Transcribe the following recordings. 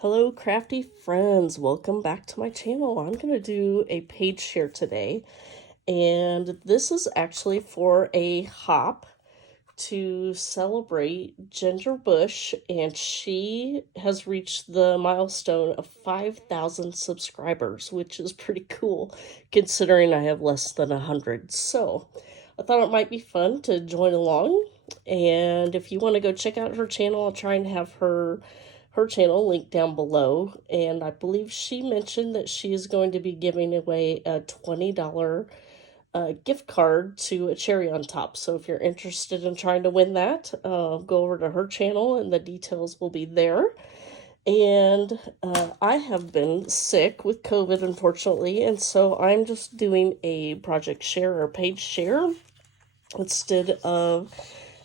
Hello, crafty friends. Welcome back to my channel. I'm going to do a page share today, and this is actually for a hop to celebrate Ginger Bush, and she has reached the milestone of 5,000 subscribers, which is pretty cool considering I have less than 100. So I thought it might be fun to join along, and if you want to go check out her channel, I'll try and have her channel linked down below. And I believe she mentioned that she is going to be giving away a $20 gift card to a cherry on top. So if you're interested in trying to win that, go over to her channel and the details will be there. And I have been sick with COVID, unfortunately, and so I'm just doing a project share or page share instead of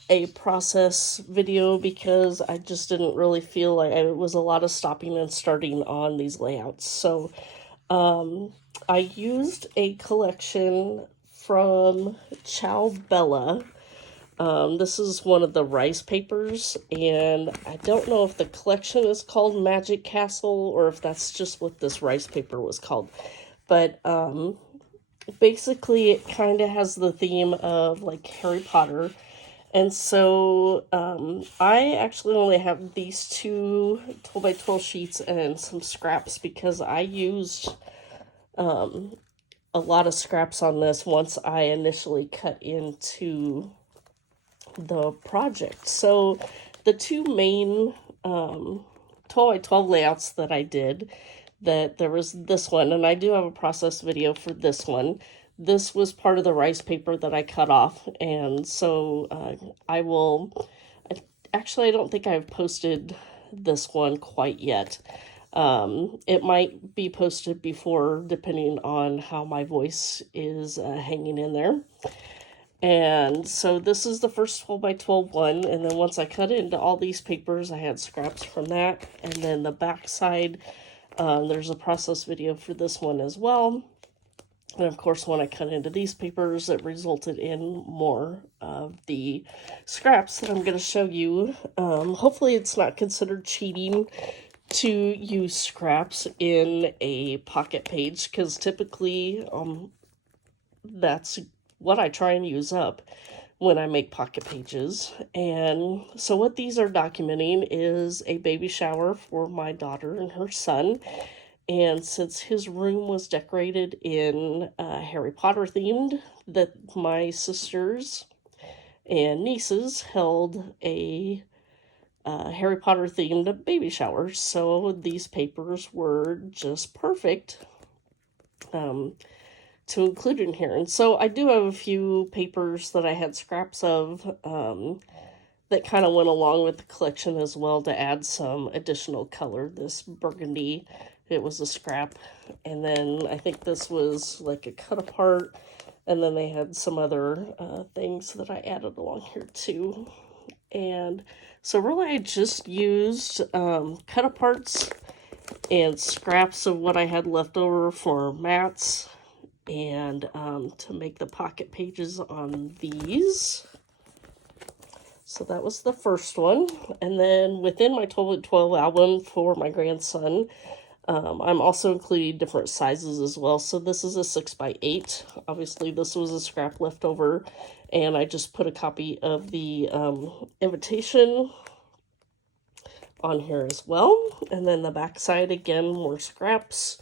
a process video because I just didn't really feel like it was a lot of stopping and starting on these layouts. So I used a collection from Ciao Bella. This is one of the rice papers, and I don't know if the collection is called Magic Castle or if that's just what this rice paper was called. But basically it kind of has the theme of like Harry Potter. And so I actually only have these two 12 by 12 sheets and some scraps because I used a lot of scraps on this once I initially cut into the project. So the two main 12 by 12 layouts that I did, that there was this one, and I do have a process video for this one. This was part of the rice paper that I cut off, and so I will, actually I don't think I've posted this one quite yet. It might be posted before, depending on how my voice is hanging in there. And so this is the first 12 by 12 one, and then once I cut it into all these papers, I had scraps from that. And then the back side, there's a process video for this one as well. And of course, when I cut into these papers, it resulted in more of the scraps that I'm going to show you. Hopefully it's not considered cheating to use scraps in a pocket page, because typically that's what I try and use up when I make pocket pages. And so what these are documenting is a baby shower for my daughter and her son. And since his room was decorated in Harry Potter themed, that my sisters and nieces held a Harry Potter themed baby shower. So these papers were just perfect to include in here. And so I do have a few papers that I had scraps of that kind of went along with the collection as well to add some additional color. This burgundy, it was a scrap. And then I think this was like a cut apart. And then they had some other things that I added along here too. And so really I just used cut aparts and scraps of what I had left over for mats and to make the pocket pages on these. So that was the first one. And then within my 12 at 12 album for my grandson, I'm also including different sizes as well. So this is a 6 by 8. Obviously this was a scrap left over, and I just put a copy of the invitation on here as well. And then the back side, again, more scraps.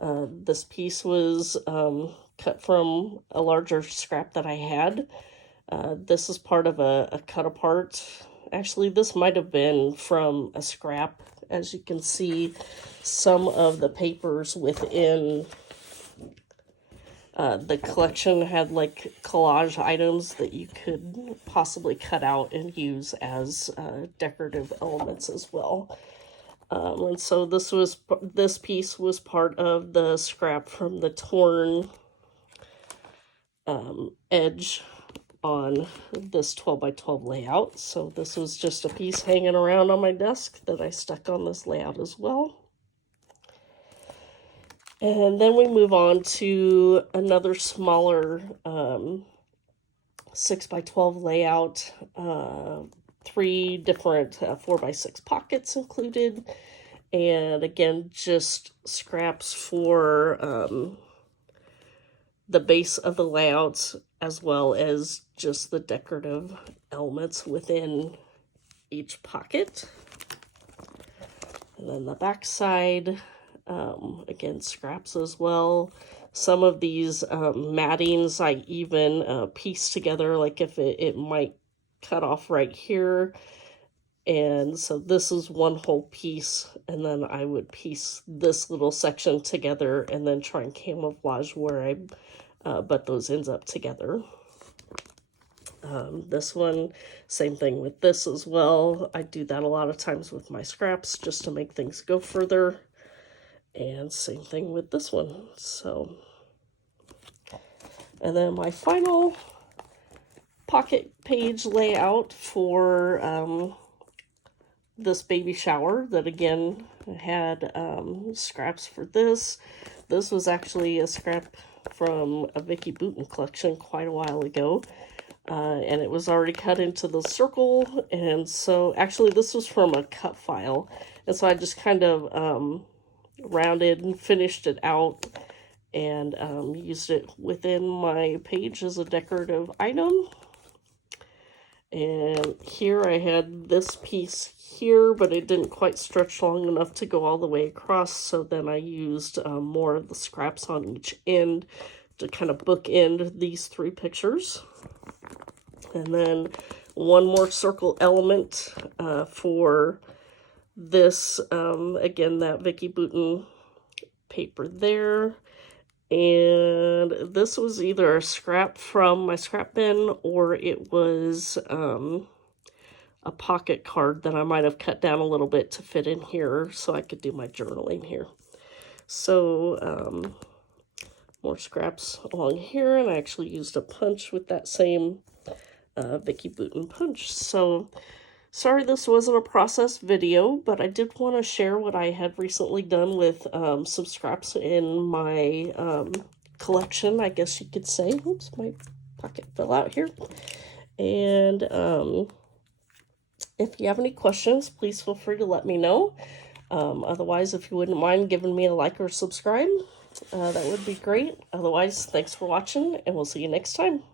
This piece was cut from a larger scrap that I had. This is part of a cut apart. Actually, this might have been from a scrap. As you can see, some of the papers within the collection had like collage items that you could possibly cut out and use as decorative elements as well. And so this piece was part of the scrap from the torn edge on this 12 by 12 layout. So this was just a piece hanging around on my desk that I stuck on this layout as well. And then we move on to another smaller 6 by 12 layout, 3 different 4 by 6 pockets included. And again, just scraps for the base of the layouts, as well as just the decorative elements within each pocket. And then the back side, again, scraps as well. Some of these mattings I even piece together, like if it might cut off right here. And so this is one whole piece, and then I would piece this little section together and then try and camouflage where I butt those ends up together. This one, same thing with this as well. I do that a lot of times with my scraps just to make things go further. And same thing with this one. So, and then my final pocket page layout for this baby shower that again had scraps for this. This was actually a scrap from a Vicki Boutin collection quite a while ago. And it was already cut into the circle, and so actually this was from a cut file, and so I just kind of rounded and finished it out and used it within my page as a decorative item. And here I had this piece here, but it didn't quite stretch long enough to go all the way across, so then I used more of the scraps on each end to kind of bookend these three pictures. And then one more circle element for this, again, that Vicki Boutin paper there. And this was either a scrap from my scrap bin, or it was a pocket card that I might have cut down a little bit to fit in here so I could do my journaling here. So more scraps along here, and I actually used a punch with that same Vicki Boutin punch. So sorry this wasn't a process video, but I did want to share what I had recently done with some scraps in my collection, I guess you could say. Oops, my pocket fell out here. And if you have any questions, please feel free to let me know. Otherwise, if you wouldn't mind giving me a like or subscribe, that would be great. Otherwise, thanks for watching, and we'll see you next time.